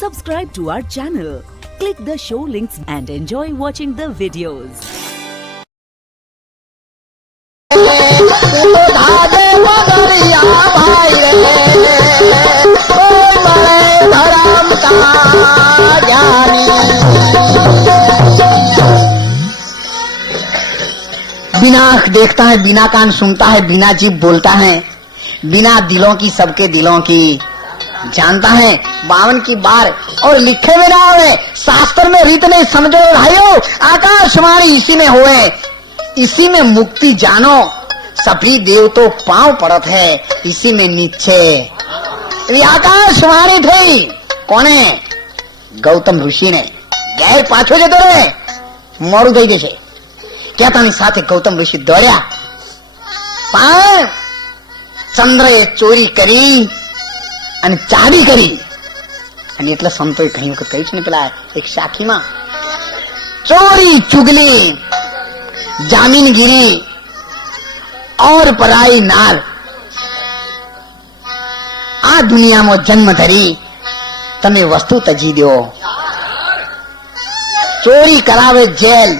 Subscribe to our channel, click the show links and enjoy watching the videos. बिना आंख देखता है, बिना कान सुनता है, बिना जीभ बोलता है, बिना दिलों की सबके दिलों की जानता है। 52 की बार और लिखे में ना होए, शास्त्र में रीत नहीं समझो भाइयों। आकाशवाणी इसी में होए, इसी में मुक्ति जानो। सभी देव तो पांव पड़त है, इसी में नीचे आकाशवाणी थी। कोने? गौतम ऋषि ने। गैर पाछो जतो रे, मोड़ू થઈ જશે। કહેતાની સાથે ગૌતમ ઋષિ દોડ્યા, પણ ચંદ્રએ ચોરી કરી અને ચાડી કરી। અને એટલે સંતોએ ઘણી વખત કહ્યું છે ને, પેલા એક સાખીમાં, ચોરી ચુગલી જામીનગીરી और पराई नार, आ दुनिया में जन्म धरी तमे वस्तु तजी दो। चोरी करावे जेल,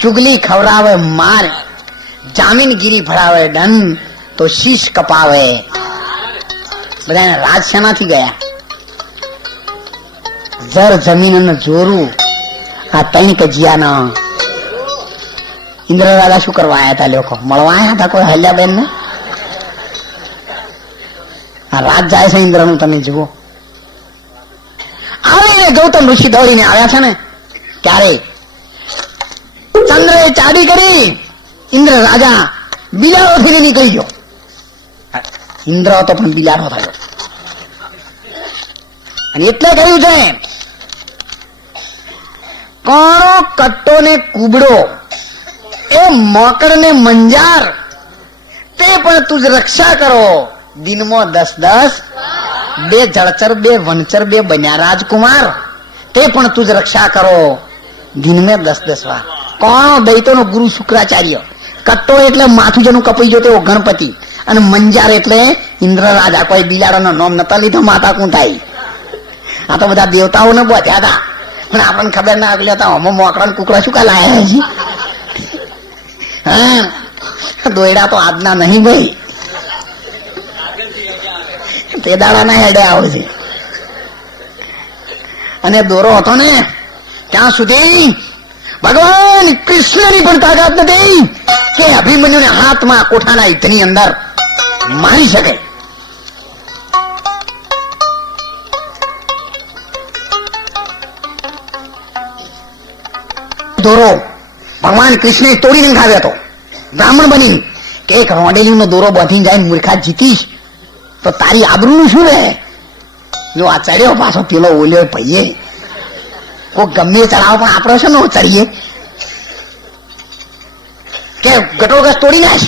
चुगली खवरावे मार, जामीनगिरी भरावे दंड, तो शीश कपावे। बधाने राज सेना थी गया। जर जमीन न जोरू आ तैन कजिया ना। इंद्र राजा शू करवा आया था? लोग મળવા આયા હતા કોઈ હલ્યાબેન ને? આ રાત જાય છે ઇન્દ્ર નું, તમે જુઓ। આવીને ગૌતમ ઋષિ દોડીને આવ્યા છે ને, ત્યારે ચંદ્રએ ચાડી કરી। ઇન્દ્ર રાજા બિલાડોથી નીકળી ગયો। ઇન્દ્ર તો પણ બિલાડો થયો। અને એટલે કહ્યું છે, કોણો કટ્ટો ને કુબડો, ए मोकड़ ने मंजार, ते पण तुझ रक्षा करो। दिन में 10-10 बे जड़चर बे वनचर बे बन्या राजकुमार, ते पण तुझ रक्षा करो। दिन में 10-10 वार। कोण? दैतो नो गुरु शुक्राचार्य। कट्टो एटले माथुं जेनु कपाई गयो तेवो गणपति, અને મંજાર એટલે ઇન્દ્ર રાજા। કોઈ બિલાડાનો નામ નતા લીધો માતા કુંતાઈ। આ તો બધા દેવતાઓને બોધ્યા હતા, પણ આપણને ખબર ના આગળ હતા હમો મોકડા ને કુકડા શું કા લાયા છે। हाँ, दोयड़ा तो आजना नहीं गई, ते दाड़ा ना हेडे आवे छे। अने दोरो हतो ने ત્યાં સુધી ભગવાન કૃષ્ણની પણ તાકાત નથી કે અભિમન્યુને હાથમાં કોઠાના યુદ્ધની અંદર મારી શકે। દોરો ભગવાન કૃષ્ણે તોડીને ખાવ્યો હતો બ્રાહ્મણ બની કે એક રોડેલીનો દોરો બાંધીને જાય મૂર્ખા જીતીશ તો તારી આબરૂનું શું રહે? જો આ ચડ્યો પાછો પેલો ઓલ્યો ભાઈએ, કોઈ ગમે ચડાવો પણ આપણે છે ને ચડીએ કે ગટોગસ તોડી નાખ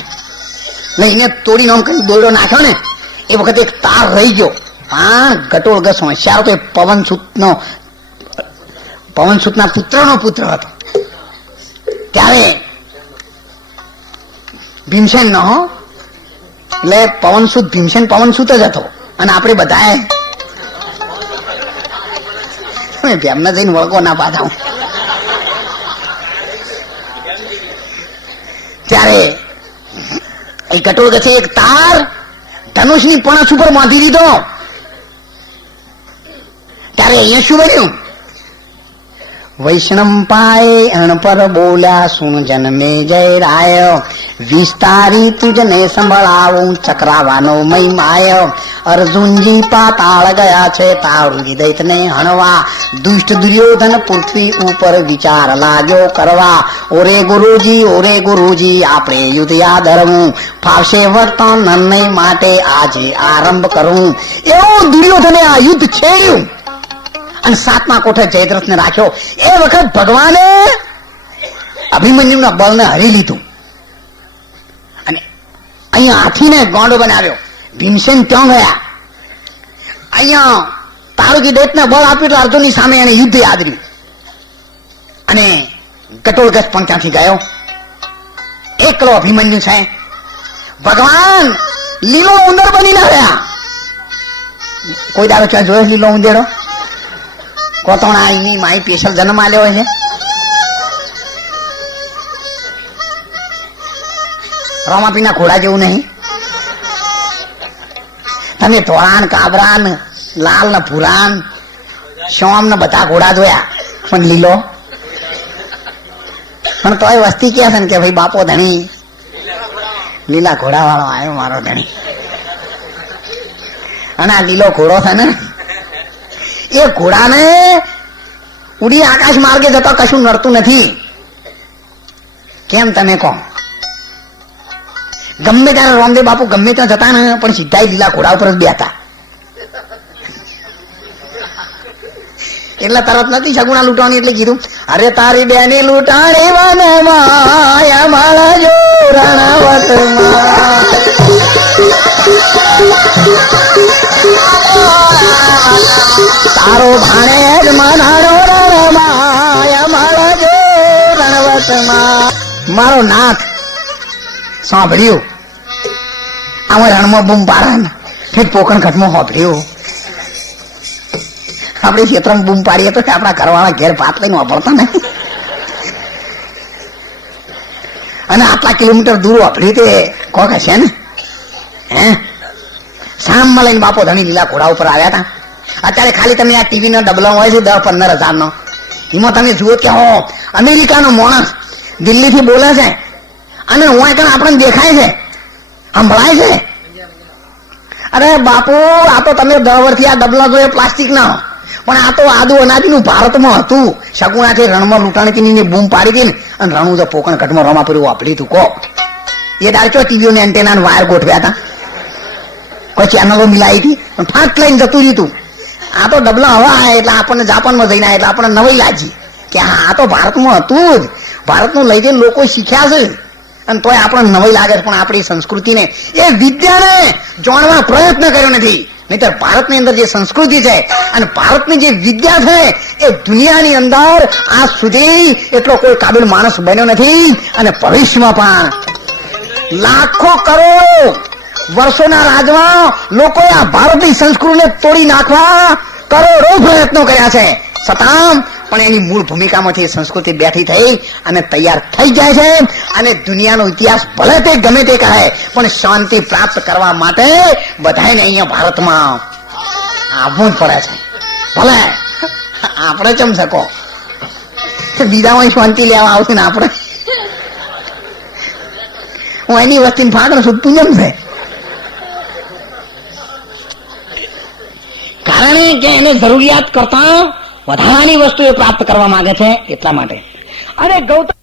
લઈને તોડીને આમ કઈ દોરડો નાખ્યો ને, એ વખતે એક તાર રહી ગયો। હા, ગટોગસ હોશિયાર તો એ પવનસૂતના પુત્રનો પુત્ર હતો। ત્યારે ભીમસેન નો, એટલે પવનસૂત ભીમસેન પવનસૂત જ હતો। અને આપણે બધાએ એમને જઈને વળગો ના બાંધાવું। ત્યારે એ કટોળગસે એક તાર ધનુષની પણસ ઉપર બાંધી દીધો। ત્યારે અહીંયા શું બન્યું? वैष्णव पाए अण पर बोल्या, सुन जन में जय राय। विस्तारी तुझने संभळावू, चक्रावानो मई माय। अर्जुन जी पाताळ गया छे, तावड़ी दैत ने हणवा। दुष्ट दुर्योधन पृथ्वी ऊपर विचार लाग्यो करवा। ओरे गुरुजी आपणे युद्ध याद धरवू। फावशे वर्तन नहीं माटे आजे आरंभ करूं। एवो दुर्योधने आ युद्ध छेड्યું અને 7મા કોઠે જયદ્રથને રાખ્યો। એ વખત ભગવાને અભિમન્યુના બળને હરી લીધું અને અહીંયા હાથીને ગોંડો બનાવ્યો। ભીમસેન ત્યાં ગયા, અહીંયા તાળુકી દૈત્યને બળ આપ્યું તો અર્જુનની સામે એને યુદ્ધ આદર્યું અને કટોળગસ પણ ત્યાંથી ગયો। એકલો અભિમન્યુ છે। ભગવાન લીલો ઉંદર બની ના રહ્યા। કોઈ દાડો ક્યાં જોયો લીલો ઉંદેડો? કોતોણા એની માઈ સ્પેશિયલ જન્મ આલ્યો છે. રોમાપીના ઘોડા જેવું નહીં. તમે ધોળાન કાબરાન લાલ ને ભૂરાન શ્યામ ને બધા ઘોડા જોયા, પણ લીલો. પણ તોય વસ્તી કે છે ને કે ભાઈ બાપો ધણી લીલા ઘોડા વાળો આવ્યો મારો ધણી. અને આ લીલો ઘોડો છે ને એ ઘોડાને ઉડી આકાશ માર્ગે જતો કશું નડતું નથી. કેમ તમે કહો? ગમે ત્યારે રામદેવ બાપુ ગમે ત્યાં જતા ને પણ સીધા લીલા ઘોડા ઉપર જ બેઠા. એટલે તરત નથી સગુણા લૂંટવાની એટલે કીધું, અરે તારી બેની લૂંટાણી વનમાં મારા જો રણવતમાં તારો ભાણેજ મનાડો રણમાય મારા જો રણવતમાં. મારો નાથ સાંભળ્યું આમાં રણમાં બૂમ પાડે ને ફેર પોકણ ઘટમાં સાંભળ્યું. આપણે ક્ષેત્રમાં બૂમ પાડીએ તો આપણા ઘરવાળા ઘેર ભાત લઈને વાપરતા ને. અને આટલા કિલોમીટર દૂર વાપરી તે કોક હશે ને. હે શામમાં લઈને બાપો ધણી લીલા ઘોડા ઉપર આવ્યા હતા. અત્યારે ખાલી તમે આ ટીવી નો ડબલો હોય છે 10-15 હજાર નો, એમાં તમે જુઓ કે હો અમેરિકાનો માણસ દિલ્હી થી બોલે છે અને હું આગળ આપણને દેખાય છે, સંભળાય છે. અરે બાપુ આ તો તમે 10 વર્ષથી આ ડબલા જોઈએ પ્લાસ્ટિક ના, પણ આ તો આદુ અનાદિનું ભારતમાં હતું. સગુણા છે રણમાં લૂંટાણી બૂમ પાડી હતી ને અને રણું તો પોકણ ઘટમાં રમાપુરી વાપરી હતું. કો એ દાડચો ટીવીઓ ને એન્ટેના વાયર ગોઠવ્યા હતા, કોઈ ચેનલો મિલાવી હતી પણ ફાટ લઈને જતું રહ્યું. આ તો ડબલા હવા એટલે આપણને જાપાનમાં જઈને એટલે આપણને નવાઈ લાગી કે હા આ તો ભારતમાં હતું જ. ભારતનું લઈ જઈને લોકો શીખ્યા છે અને તોય આપણને નવાઈ લાગે છે. પણ આપણી સંસ્કૃતિને એ વિદ્યાને જાણવા પ્રયત્ન કર્યો નથી. નહીતર ભારતની અંદર જે સંસ્કૃતિ છે અને ભારતની જે વિદ્યા છે એ દુનિયાની અંદર આજ સુધી એટલો કોઈ કાબિલ માણસ બન્યો નથી. અને ભવિષ્યમાં પણ લાખો કરોડો વર્ષોના રાજમાં લોકોએ આ ભારતની સંસ્કૃતિને તોડી નાખવા કરોડો પ્રયત્નો કર્યા છે. છતાં પણ એની મૂળ ભૂમિકામાંથી સંસ્કૃતિ બેઠી થઈ અને તૈયાર થઈ જાય છે. અને દુનિયાનો ઇતિહાસ ભલે તે ગમે તે કહે પણ શાંતિ પ્રાપ્ત કરવા માટે બધાને અહીંયા ભારતમાં આવવું જ પડે છે. ભલે આપણે ચમ શકો બીજામાં શાંતિ લેવા આવશે ને આપણે હું એની વસ્તી ફાકર સુધતું જેમ છે. કારણ કે એને જરૂરિયાત કરતા વધારાની વસ્તુ એ પ્રાપ્ત કરવા માંગે છે એટલા માટે. અરે ગૌતમ